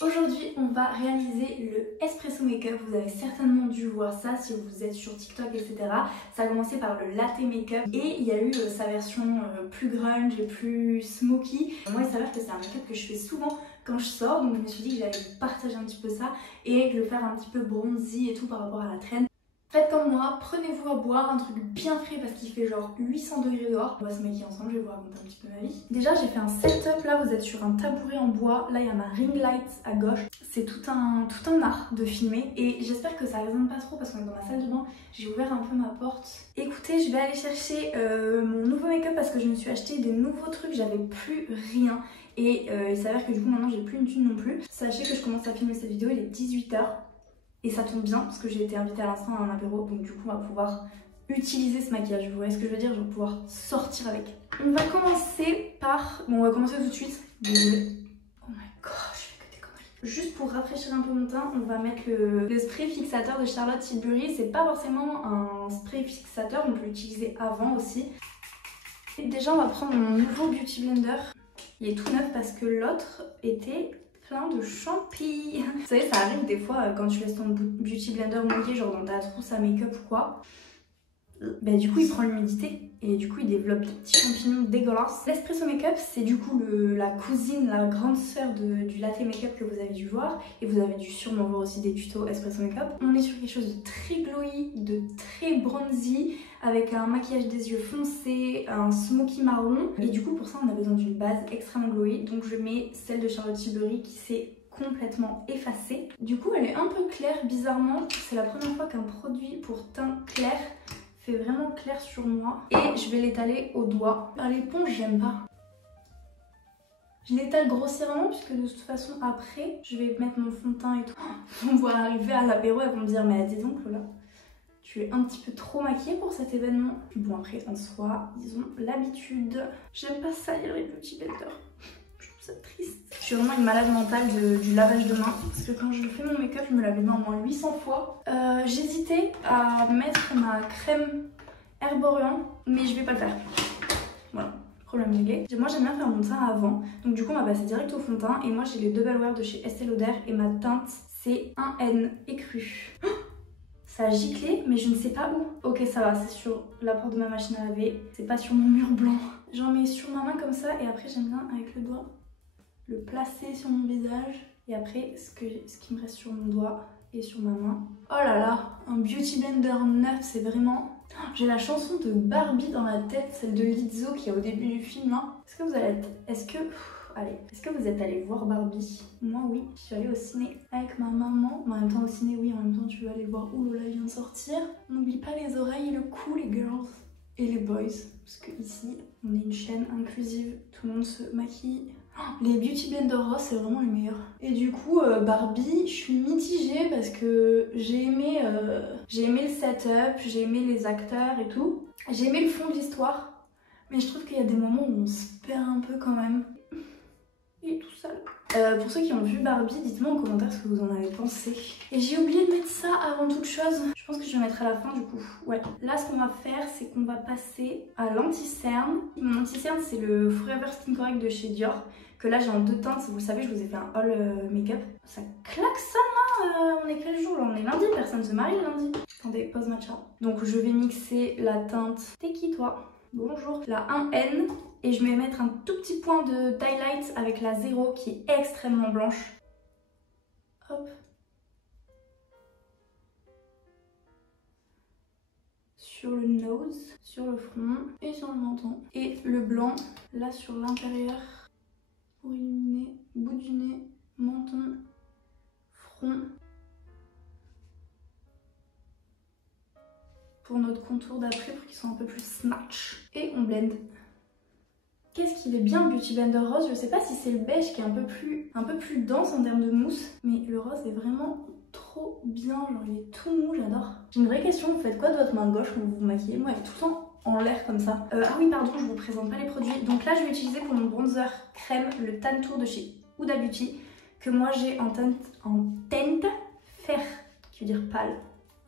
Aujourd'hui on va réaliser le espresso make-up. Vous avez certainement dû voir ça si vous êtes sur TikTok etc. Ça a commencé par le latte make-up et il y a eu sa version plus grunge et plus smoky. Moi il s'avère que c'est un make-up que je fais souvent quand je sors, donc je me suis dit que j'allais partager un petit peu ça et le faire un petit peu bronzy et tout par rapport à la trend. Faites comme moi, prenez-vous à boire un truc bien frais parce qu'il fait genre 800 degrés dehors. On va se maquiller ensemble, je vais vous raconter un petit peu ma vie. Déjà j'ai fait un setup, là vous êtes sur un tabouret en bois, là il y a ma ring light à gauche. C'est tout un art de filmer et j'espère que ça résonne pas trop parce qu'on est dans ma salle de bain. J'ai ouvert un peu ma porte. Écoutez, je vais aller chercher mon nouveau make-up parce que je me suis acheté des nouveaux trucs, j'avais plus rien. Et il s'avère que du coup maintenant j'ai plus une thune non plus. Sachez que je commence à filmer cette vidéo, il est 18 h. Et ça tombe bien parce que j'ai été invitée à l'instant à un apéro, donc du coup on va pouvoir utiliser ce maquillage. Vous voyez ce que je veux dire? Je vais pouvoir sortir avec. On va commencer par... Bon, on va commencer tout de suite. Désolée. Oh my god, je fais que des conneries. Juste pour rafraîchir un peu mon teint, on va mettre le spray fixateur de Charlotte Tilbury. C'est pas forcément un spray fixateur, on peut l'utiliser avant aussi. Et déjà on va prendre mon nouveau Beauty Blender. Il est tout neuf parce que l'autre était... plein de champi. Vous savez, ça arrive des fois quand tu laisses ton Beauty Blender mouillé, genre dans ta trousse à make-up ou quoi. Bah, du coup, il prend l'humidité et du coup, il développe des petits champignons dégueulasses. L'espresso make-up, c'est du coup la cousine, la grande sœur du latte make-up que vous avez dû voir. Et vous avez dû sûrement voir aussi des tutos espresso make-up. On est sur quelque chose de très glowy, de très bronzy, avec un maquillage des yeux foncé, un smoky marron. Et du coup, pour ça, on a besoin d'une base extrêmement glowy. Donc, je mets celle de Charlotte Tilbury qui s'est complètement effacée. Du coup, elle est un peu claire, bizarrement. C'est la première fois qu'un produit pour teint clair fait vraiment clair sur moi. Et je vais l'étaler au doigt. À l'éponge, j'aime pas. Je l'étale grossièrement puisque de toute façon, après, je vais mettre mon fond de teint et tout. On va arriver à l'apéro, elles vont me dire, mais dis donc, Lola, tu es un petit peu trop maquillée pour cet événement. Bon, après, en soi, ils ont l'habitude. J'aime pas salir les Beauty Blender. Je trouve ça triste. Je suis vraiment une malade mentale du lavage de mains. Parce que quand je fais mon make-up, je me lave les mains au moins 800 fois. J'hésitais à mettre ma crème herborant, mais je vais pas le faire. Voilà, problème réglé. Moi, j'aime bien faire mon teint avant. Donc du coup, on va passer direct au fond de teint. Et moi, j'ai les Double Wear de chez Estée Lauder. Et ma teinte, c'est un N écru. Ça a giclé, mais je ne sais pas où. Ok, ça va, c'est sur la porte de ma machine à laver. C'est pas sur mon mur blanc. J'en mets sur ma main comme ça et après j'aime bien avec le doigt le placer sur mon visage. Et après, ce qui me reste sur mon doigt et sur ma main. Oh là là, un Beauty Blender neuf, c'est vraiment... J'ai la chanson de Barbie dans la tête, celle de Lizzo qui est au début du film là. Est-ce que vous allez... Est-ce que vous êtes allé voir Barbie? Moi oui, je suis allée au ciné avec ma maman. En même temps au ciné oui, en même temps tu veux aller voir où Lola vient de sortir. N'oublie pas les oreilles et le cou les girls. Et les boys, parce que ici on est une chaîne inclusive, tout le monde se maquille. Les Beauty Blender Rose c'est vraiment les meilleurs. Et du coup Barbie, je suis mitigée parce que j'ai aimé le setup, j'ai aimé les acteurs et tout. J'ai aimé le fond de l'histoire, mais je trouve qu'il y a des moments où on se perd un peu quand même. Il est tout sale. Pour ceux qui ont vu Barbie, dites-moi en commentaire ce que vous en avez pensé. Et j'ai oublié de mettre ça avant toute chose. Je pense que je vais mettre à la fin du coup. Ouais. Là, ce qu'on va faire, c'est qu'on va passer à l'anti-cerne. Mon anti-cerne, c'est le Forever Skin Correct de chez Dior. Que là, j'ai en deux teintes. Vous le savez, je vous ai fait un haul make-up. Ça klaxonne là. On est quel jour là? On est lundi. Personne ne se marie le lundi. Attendez, pause matcha. Donc, je vais mixer la teinte. T'es qui toi? Bonjour. La 1N. Et je vais mettre un tout petit point de highlight avec la 0 qui est extrêmement blanche. Hop. Sur le nose, sur le front et sur le menton. Et le blanc, là sur l'intérieur, pour illuminer bout du nez, menton, front. Pour notre contour d'après, pour qu'ils soient un peu plus snatch. Et on blende. Qu'est-ce qu'il est bien le Beauty Blender Rose? Je sais pas si c'est le beige qui est un peu plus dense en termes de mousse, mais le rose est vraiment trop bien, genre il est tout mou, j'adore. J'ai une vraie question, vous faites quoi de votre main gauche quand vous vous maquillez? Moi elle est tout le temps en l'air comme ça. Ah oui pardon, je vous présente pas les produits. Donc là je vais utiliser pour mon bronzer crème le Tan Tour de chez Huda Beauty, que moi j'ai en teinte fer, qui veut dire pâle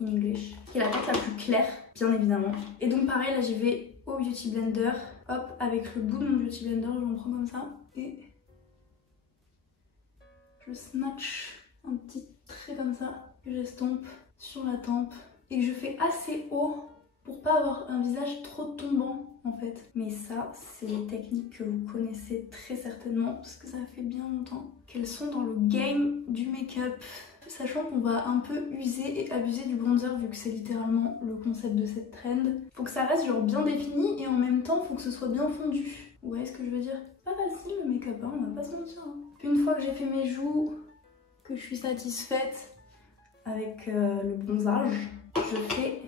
in English, qui est la teinte la plus claire, bien évidemment. Et donc pareil là j'y vais au Beauty Blender. Hop, avec le bout de mon Beauty Blender, je m'en prends comme ça et je snatch un petit trait comme ça, que j'estompe sur la tempe et que je fais assez haut pour pas avoir un visage trop tombant en fait. Mais ça, c'est les techniques que vous connaissez très certainement parce que ça fait bien longtemps qu'elles sont dans le game du make-up. Sachant qu'on va un peu user et abuser du bronzer vu que c'est littéralement le concept de cette trend. Faut que ça reste genre bien défini et en même temps faut que ce soit bien fondu. Vous voyez ce que je veux dire? Pas facile le make-up, hein, on va pas se mentir. Hein. Une fois que j'ai fait mes joues, que je suis satisfaite avec le bronzage, je fais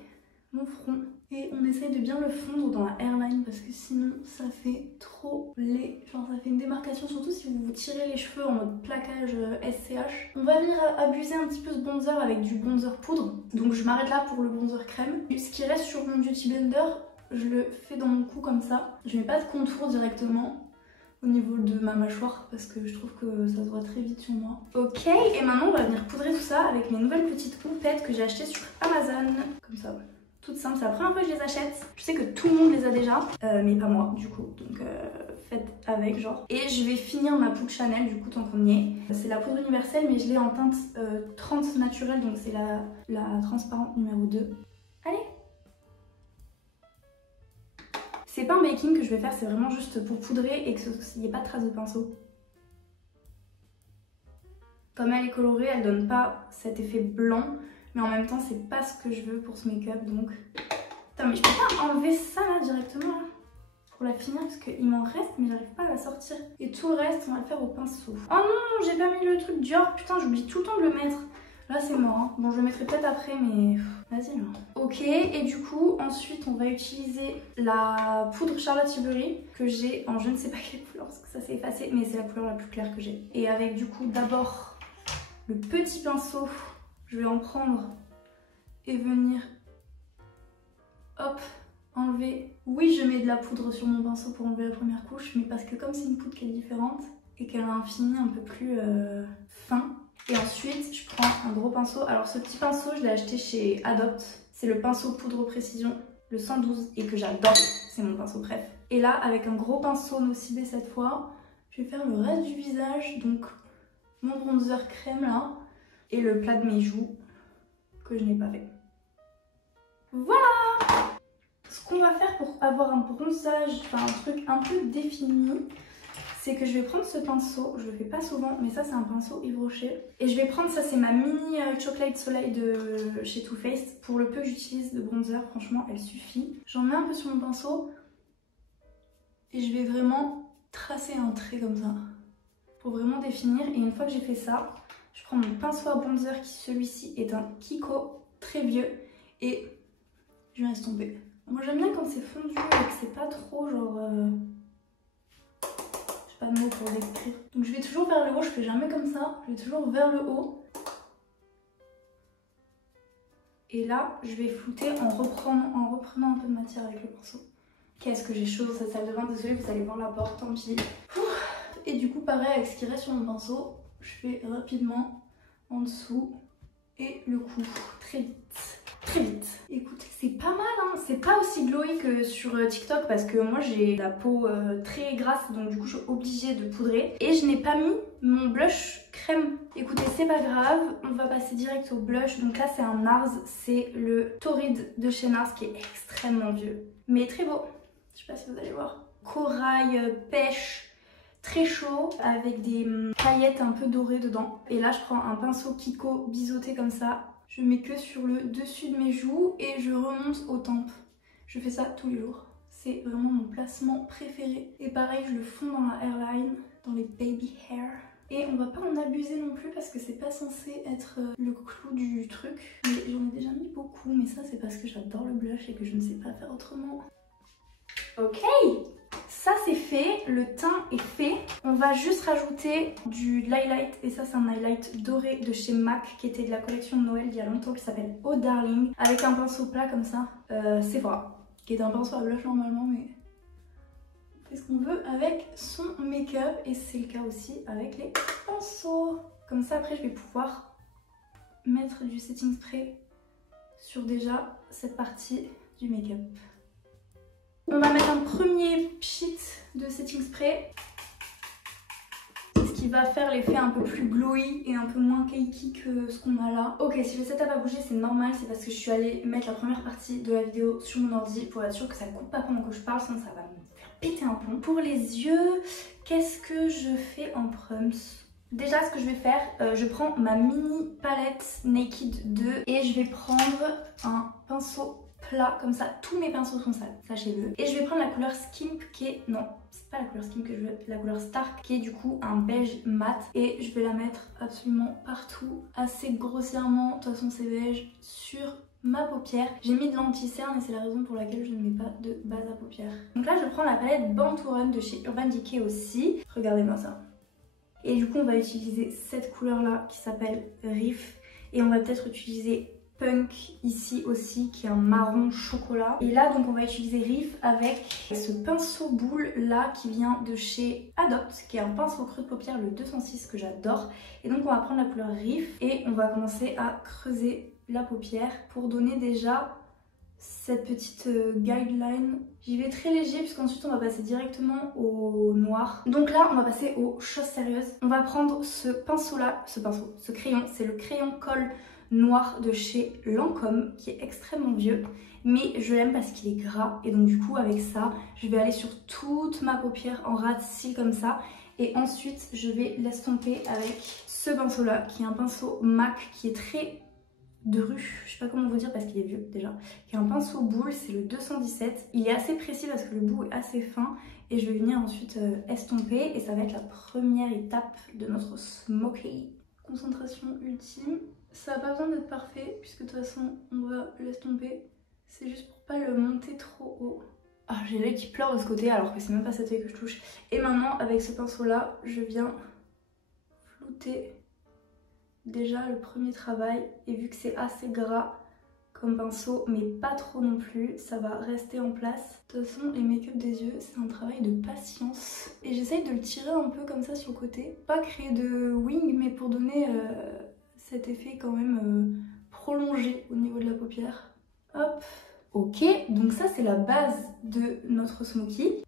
mon front. Et on essaye de bien le fondre dans la hairline parce que sinon ça fait trop laid. Genre ça fait une démarcation, surtout si vous vous tirez les cheveux en mode plaquage SCH. On va venir abuser un petit peu ce bronzer avec du bronzer poudre. Donc je m'arrête là pour le bronzer crème. Ce qui reste sur mon Beauty Blender, je le fais dans mon cou comme ça. Je mets pas de contour directement au niveau de ma mâchoire parce que je trouve que ça se voit très vite sur moi. Ok, et maintenant on va venir poudrer tout ça avec mes nouvelles petites houppettes que j'ai achetées sur Amazon. Comme ça, ouais. Toutes simples, c'est la première fois que je les achète. Je sais que tout le monde les a déjà, mais pas moi du coup, donc faites avec genre. Et je vais finir ma poudre Chanel du coup tant qu'on y est. C'est la poudre universelle mais je l'ai en teinte 30 naturelle, donc c'est la transparente numéro 2. Allez! C'est pas un baking que je vais faire, c'est vraiment juste pour poudrer et qu'il n'y ait pas de traces de pinceau. Comme elle est colorée, elle donne pas cet effet blanc. Mais en même temps, c'est pas ce que je veux pour ce make-up, donc... Putain, mais je peux pas enlever ça là directement là, pour la finir parce qu'il m'en reste, mais j'arrive pas à la sortir. Et tout le reste, on va le faire au pinceau. Oh non, j'ai pas mis le truc Dior, putain, j'oublie tout le temps de le mettre. Là, c'est mort. Hein. Bon, je le mettrai peut-être après, mais vas-y là. Ok, et du coup, ensuite, on va utiliser la poudre Charlotte Tilbury que j'ai en je ne sais pas quelle couleur parce que ça s'est effacé, mais c'est la couleur la plus claire que j'ai. Et avec du coup, d'abord, le petit pinceau. Je vais en prendre et venir, hop, enlever. Oui, je mets de la poudre sur mon pinceau pour enlever la première couche, mais parce que comme c'est une poudre qui est différente et qu'elle a un fini un peu plus fin. Et ensuite, je prends un gros pinceau. Alors ce petit pinceau, je l'ai acheté chez Adopt. C'est le pinceau poudre précision, le 112, et que j'adore. C'est mon pinceau préf. Et là, avec un gros pinceau Nocibé cette fois, je vais faire le reste du visage. Donc mon bronzer crème là. Et le plat de mes joues que je n'ai pas fait. Voilà! Ce qu'on va faire pour avoir un bronzage, enfin un truc un peu défini, c'est que je vais prendre ce pinceau, je le fais pas souvent, mais ça c'est un pinceau Yves Rocher. Et je vais prendre, ça c'est ma mini Chocolate Soleil de chez Too Faced. Pour le peu que j'utilise de bronzer, franchement elle suffit. J'en mets un peu sur mon pinceau et je vais vraiment tracer un trait comme ça pour vraiment définir. Et une fois que j'ai fait ça, je prends mon pinceau à bronzer qui celui-ci est un Kiko très vieux et je vais estomper. Moi j'aime bien quand c'est fondu et que c'est pas trop genre... j'ai pas de mots pour décrire. Donc je vais toujours vers le haut, je fais jamais comme ça, je vais toujours vers le haut. Et là je vais flouter en reprenant un peu de matière avec le pinceau. Qu'est-ce que j'ai chaud dans cette salle de bain, désolée vous allez voir la porte, tant pis. Et du coup pareil avec ce qui reste sur mon pinceau, je fais rapidement en dessous et le cou, très vite, très vite. Écoutez, c'est pas mal hein, c'est pas aussi glowy que sur TikTok parce que moi j'ai la peau très grasse donc du coup je suis obligée de poudrer. Et je n'ai pas mis mon blush crème. Écoutez, c'est pas grave, on va passer direct au blush. Donc là c'est un NARS, c'est le Torrid de chez NARS qui est extrêmement vieux. Mais très beau, je sais pas si vous allez voir. Corail, pêche. Très chaud avec des paillettes un peu dorées dedans. Et là je prends un pinceau Kiko biseauté comme ça. Je mets que sur le dessus de mes joues et je remonte aux tempes. Je fais ça tous les jours. C'est vraiment mon placement préféré. Et pareil je le fonds dans la hairline, dans les baby hair. Et on va pas en abuser non plus parce que c'est pas censé être le clou du truc. Mais j'en ai déjà mis beaucoup, mais ça c'est parce que j'adore le blush et que je ne sais pas faire autrement. Ok, ça c'est fait, le teint est fait. On va juste rajouter du highlight et ça c'est un highlight doré de chez MAC qui était de la collection de Noël il y a longtemps qui s'appelle Oh Darling avec un pinceau plat comme ça, Sephora qui est un pinceau à blush normalement mais on fait ce qu'on veut avec son make-up et c'est le cas aussi avec les pinceaux. Comme ça après je vais pouvoir mettre du setting spray sur déjà cette partie du make-up. On va mettre un premier pchit de setting spray. C'est ce qui qui va faire l'effet un peu plus glowy et un peu moins cakey que ce qu'on a là. Ok, si le setup a bougé, c'est normal, c'est parce que je suis allée mettre la première partie de la vidéo sur mon ordi pour être sûre que ça ne coupe pas pendant que je parle, sinon ça va me faire péter un plomb. Pour les yeux, qu'est-ce que je fais en prums? Déjà, ce que je vais faire, je prends ma mini palette Naked 2 et je vais prendre un pinceau plat comme ça. Tous mes pinceaux sont sales, sachez-le. Et je vais prendre la couleur Skimp qui est... Non, c'est pas la couleur Skimp que je veux, la couleur Stark qui est du coup un beige mat. Et je vais la mettre absolument partout, assez grossièrement, de toute façon c'est beige, sur ma paupière. J'ai mis de l'anti-cerne et c'est la raison pour laquelle je ne mets pas de base à paupières. Donc là, je prends la palette Born to Run de chez Urban Decay aussi. Regardez-moi ça. Et du coup, on va utiliser cette couleur-là qui s'appelle Riff. Et on va peut-être utiliser Punk ici aussi, qui est un marron chocolat. Et là, donc, on va utiliser Riff avec ce pinceau boule là qui vient de chez Adopt, qui est un pinceau creux de paupière, le 206 que j'adore. Et donc, on va prendre la couleur Riff et on va commencer à creuser la paupière pour donner déjà cette petite guideline. J'y vais très léger puisqu'ensuite on va passer directement au noir. Donc là on va passer aux choses sérieuses. On va prendre ce pinceau là, ce crayon, c'est le crayon colle noir de chez Lancôme qui est extrêmement vieux, mais je l'aime parce qu'il est gras et donc du coup avec ça je vais aller sur toute ma paupière en ras de cils comme ça. Et ensuite je vais l'estomper avec ce pinceau là qui est un pinceau MAC qui est très de rue, je sais pas comment vous dire parce qu'il est vieux déjà, qui est un pinceau boule, c'est le 217. Il est assez précis parce que le bout est assez fin et je vais venir ensuite estomper et ça va être la première étape de notre smoky. Concentration ultime. Ça n'a pas besoin d'être parfait puisque de toute façon on va l'estomper. C'est juste pour pas le monter trop haut. Ah, j'ai l'œil qui pleure de ce côté alors que c'est même pas cet œil que je touche. Et maintenant avec ce pinceau là, je viens flouter déjà le premier travail et vu que c'est assez gras comme pinceau mais pas trop non plus, ça va rester en place. De toute façon les make-up des yeux c'est un travail de patience et j'essaye de le tirer un peu comme ça sur le côté, pas créer de wing mais pour donner cet effet quand même prolongé au niveau de la paupière. Hop, ok, donc ça c'est la base de notre smoky. Le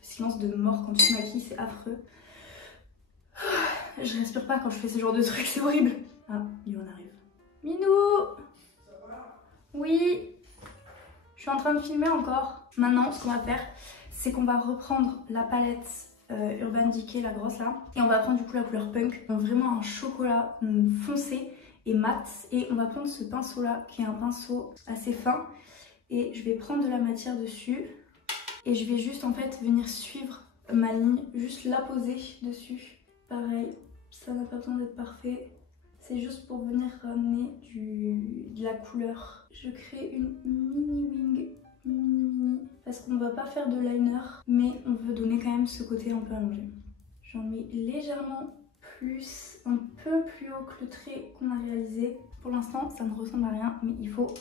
silence de mort quand tu te maquilles c'est affreux. Je respire pas quand je fais ce genre de trucs, c'est horrible. Ah, il en arrive. Minou! Ça va? Oui. Je suis en train de filmer encore. Maintenant, ce qu'on va faire, c'est qu'on va reprendre la palette Urban Decay, la grosse là. Et on va prendre du coup la couleur Punk. Donc vraiment un chocolat foncé et mat. Et on va prendre ce pinceau là, qui est un pinceau assez fin. Et je vais prendre de la matière dessus. Et je vais juste en fait venir suivre ma ligne, juste la poser dessus. Pareil, ça n'a pas besoin d'être parfait, c'est juste pour venir ramener de la couleur. Je crée une mini wing, parce qu'on va pas faire de liner, mais on veut donner quand même ce côté un peu allongé. J'en mets légèrement plus, un peu plus haut que le trait qu'on a réalisé. Pour l'instant, ça ne ressemble à rien, mais il faut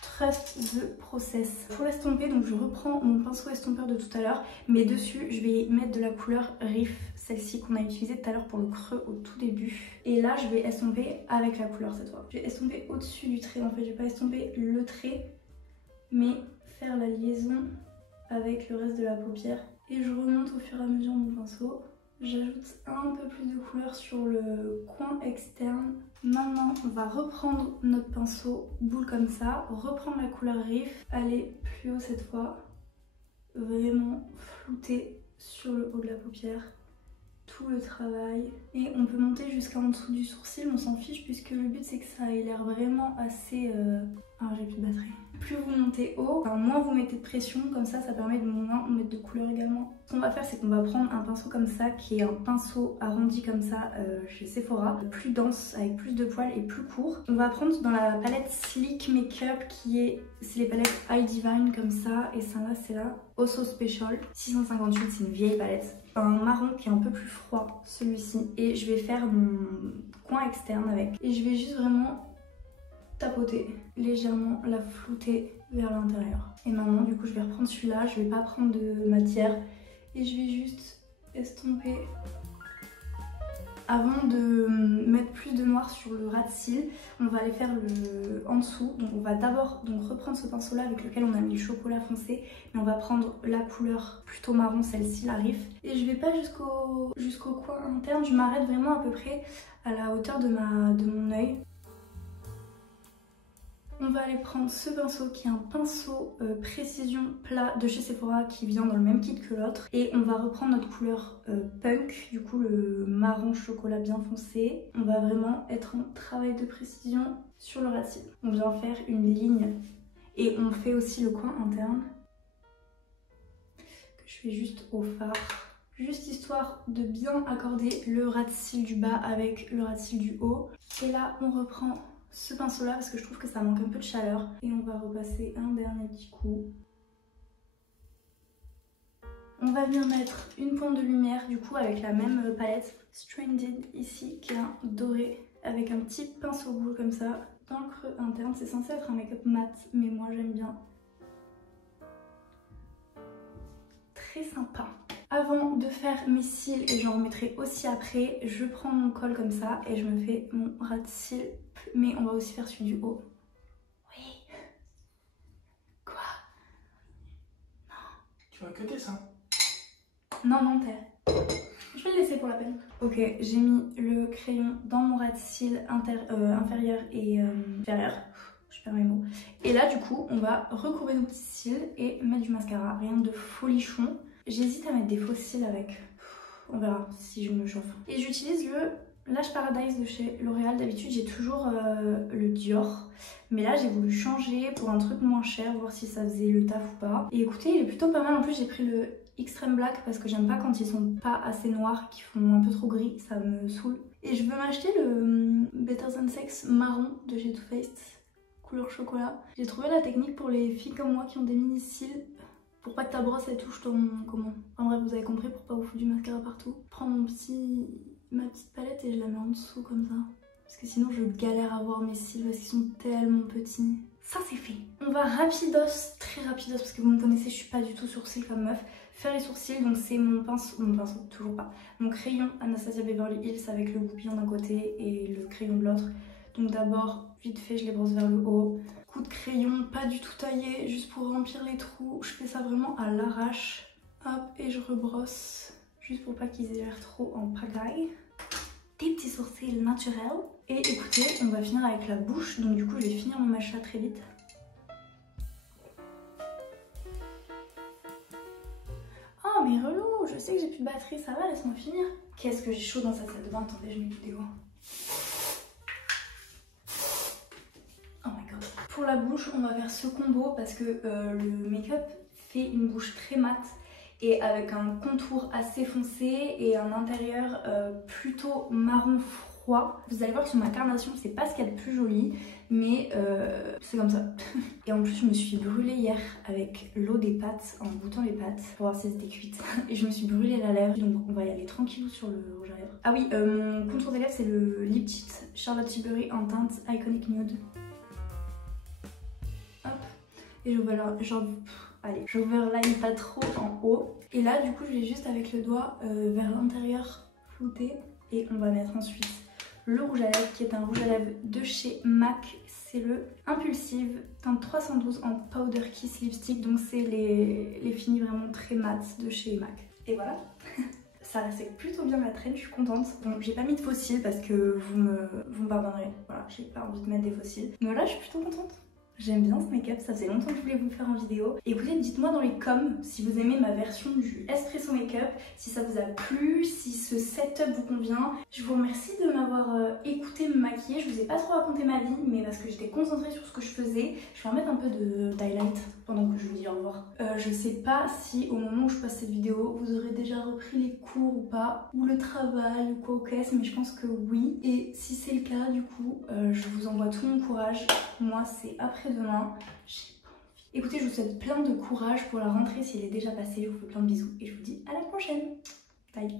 trust the process. Pour l'estomper, donc je reprends mon pinceau estompeur de tout à l'heure, mais dessus, je vais mettre de la couleur Riff, celle-ci qu'on a utilisée tout à l'heure pour le creux au tout début. Et là, je vais estomper avec la couleur cette fois. Je vais estomper au-dessus du trait, en fait, je vais pas estomper le trait, mais faire la liaison avec le reste de la paupière. Et je remonte au fur et à mesure mon pinceau. J'ajoute un peu plus de couleur sur le coin externe. Maintenant, on va reprendre notre pinceau boule comme ça, reprendre la couleur Riff, aller plus haut cette fois, vraiment flouter sur le haut de la paupière tout le travail. Et on peut monter jusqu'en dessous du sourcil, on s'en fiche puisque le but c'est que ça ait l'air vraiment assez... Ah, j'ai plus de batterie. Plus vous montez haut, moins vous mettez de pression, comme ça, ça permet de moins mettre de couleur également. Ce qu'on va faire, c'est qu'on va prendre un pinceau comme ça, qui est un pinceau arrondi comme ça chez Sephora, plus dense, avec plus de poils et plus court. On va prendre dans la palette Sleek Makeup, c'est les palettes High Divine comme ça, et ça là, c'est la Oso Special 658, c'est une vieille palette. Un marron qui est un peu plus froid, celui-ci, et je vais faire mon coin externe avec. Et je vais juste vraiment tapoter légèrement, la flouter vers l'intérieur. Et maintenant du coup je vais reprendre celui-là, je vais pas prendre de matière et je vais juste estomper Avant de mettre plus de noir sur le ras de cils, on va aller faire le en dessous. Donc on va d'abord reprendre ce pinceau là avec lequel on a mis le chocolat foncé, mais on va prendre la couleur plutôt marron, celle-ci, la Riff. Et je vais pas jusqu'au coin interne, je m'arrête vraiment à peu près à la hauteur de mon œil. On va aller prendre ce pinceau qui est un pinceau précision plat de chez Sephora qui vient dans le même kit que l'autre. Et on va reprendre notre couleur punk, du coup le marron chocolat bien foncé. On va vraiment être en travail de précision sur le ras de cils. On vient faire une ligne et on fait aussi le coin interne que je fais juste au fard. Juste histoire de bien accorder le ras de cils du bas avec le ras de cils du haut. Et là on reprend ce pinceau là parce que je trouve que ça manque un peu de chaleur et on va repasser un dernier petit coup. On va venir mettre une pointe de lumière du coup avec la même palette Stranded ici qui est un doré avec un petit pinceau boule comme ça dans le creux interne. C'est censé être un make-up mat mais moi j'aime bien. Très sympa. Avant de faire mes cils, et j'en remettrai aussi après, je prends mon col comme ça et je me fais mon ras de cils. Mais on va aussi faire celui du haut. Oui. Quoi? Non. Tu vas cutter ça? Non, non, t'es. Je vais le laisser pour la peine. Ok, j'ai mis le crayon dans mon ras de cils inférieur et inférieur. Je perds mes mots. Et là, du coup, on va recourber nos petits cils et mettre du mascara. Rien de folichon. J'hésite à mettre des faux cils avec. On verra si je me chauffe. Et j'utilise le Lash Paradise de chez L'Oréal. D'habitude, j'ai toujours le Dior. Mais là, j'ai voulu changer pour un truc moins cher, voir si ça faisait le taf ou pas. Et écoutez, il est plutôt pas mal. En plus, j'ai pris le Extreme Black parce que j'aime pas quand ils sont pas assez noirs, qui font un peu trop gris. Ça me saoule. Et je veux m'acheter le Better Than Sex marron de chez Too Faced, couleur chocolat. J'ai trouvé la technique pour les filles comme moi qui ont des mini cils. Pour pas que ta brosse elle touche ton... comment? En vrai vous avez compris, pour pas vous foutre du mascara partout. Je prends ma petite palette et je la mets en dessous comme ça. Parce que sinon je galère à voir mes cils parce qu'ils sont tellement petits. Ça c'est fait. On va rapidos, très rapidos parce que vous me connaissez, je suis pas du tout sourcils comme meuf. Faire les sourcils, donc c'est mon pinceau, toujours pas. Mon crayon Anastasia Beverly Hills avec le goupillon d'un côté et le crayon de l'autre. Donc d'abord, vite fait, je les brosse vers le haut. Coup de crayon, pas du tout taillé, juste pour remplir les trous. Je fais ça vraiment à l'arrache. Hop, et je rebrosse, juste pour pas qu'ils aient l'air trop en pagaille. Des petits sourcils naturels. Et écoutez, on va finir avec la bouche. Donc du coup, je vais finir mon matcha très vite. Oh mais relou, je sais que j'ai plus de batterie, ça va, laisse-moi finir. Qu'est-ce que j'ai chaud dans cette salle de bain, attendez, je mets du déo. Pour la bouche, on va faire ce combo parce que le make-up fait une bouche très mate et avec un contour assez foncé et un intérieur plutôt marron froid. Vous allez voir que sur ma carnation, c'est pas ce qu'il y a de plus joli, mais c'est comme ça. Et en plus, je me suis brûlée hier avec l'eau des pâtes, en goûtant les pâtes, pour voir si elles étaient cuites. Et je me suis brûlée la lèvre, donc on va y aller tranquillou sur le rouge à lèvres. Ah oui, mon contour des lèvres, c'est le Lip Cheat Charlotte Tilbury en teinte Iconic Nude. Et j'overline pas trop en haut. Et là du coup je vais juste avec le doigt vers l'intérieur flouté. Et on va mettre ensuite le rouge à lèvres qui est un rouge à lèvres de chez MAC. C'est le Impulsive teinte 312 en Powder Kiss Lipstick. Donc c'est les finis vraiment très mat de chez MAC. Et voilà. Ça respecte plutôt bien la traîne, je suis contente. Bon, j'ai pas mis de faux cils parce que vous me pardonnerez. Voilà, j'ai pas envie de mettre des faux cils. Mais là je suis plutôt contente. J'aime bien ce make-up, ça faisait longtemps que je voulais vous le faire en vidéo. Écoutez, dites-moi dans les coms si vous aimez ma version du espresso make-up, si ça vous a plu, si ce setup vous convient. Je vous remercie de m'avoir écouté me maquiller. Je vous ai pas trop raconté ma vie, mais parce que j'étais concentrée sur ce que je faisais. Je vais remettre un peu d'highlight pendant que je vous dis au revoir. Je sais pas si au moment où je passe cette vidéo, vous aurez déjà repris les cours ou pas, ou le travail ou quoi au caisse, mais je pense que oui. Et si c'est le cas, du coup, je vous envoie tout mon courage. Moi, c'est après-demain. J'ai pas envie. Écoutez, je vous souhaite plein de courage pour la rentrée si elle est déjà passée. Je vous fais plein de bisous et je vous dis à la prochaine. Bye.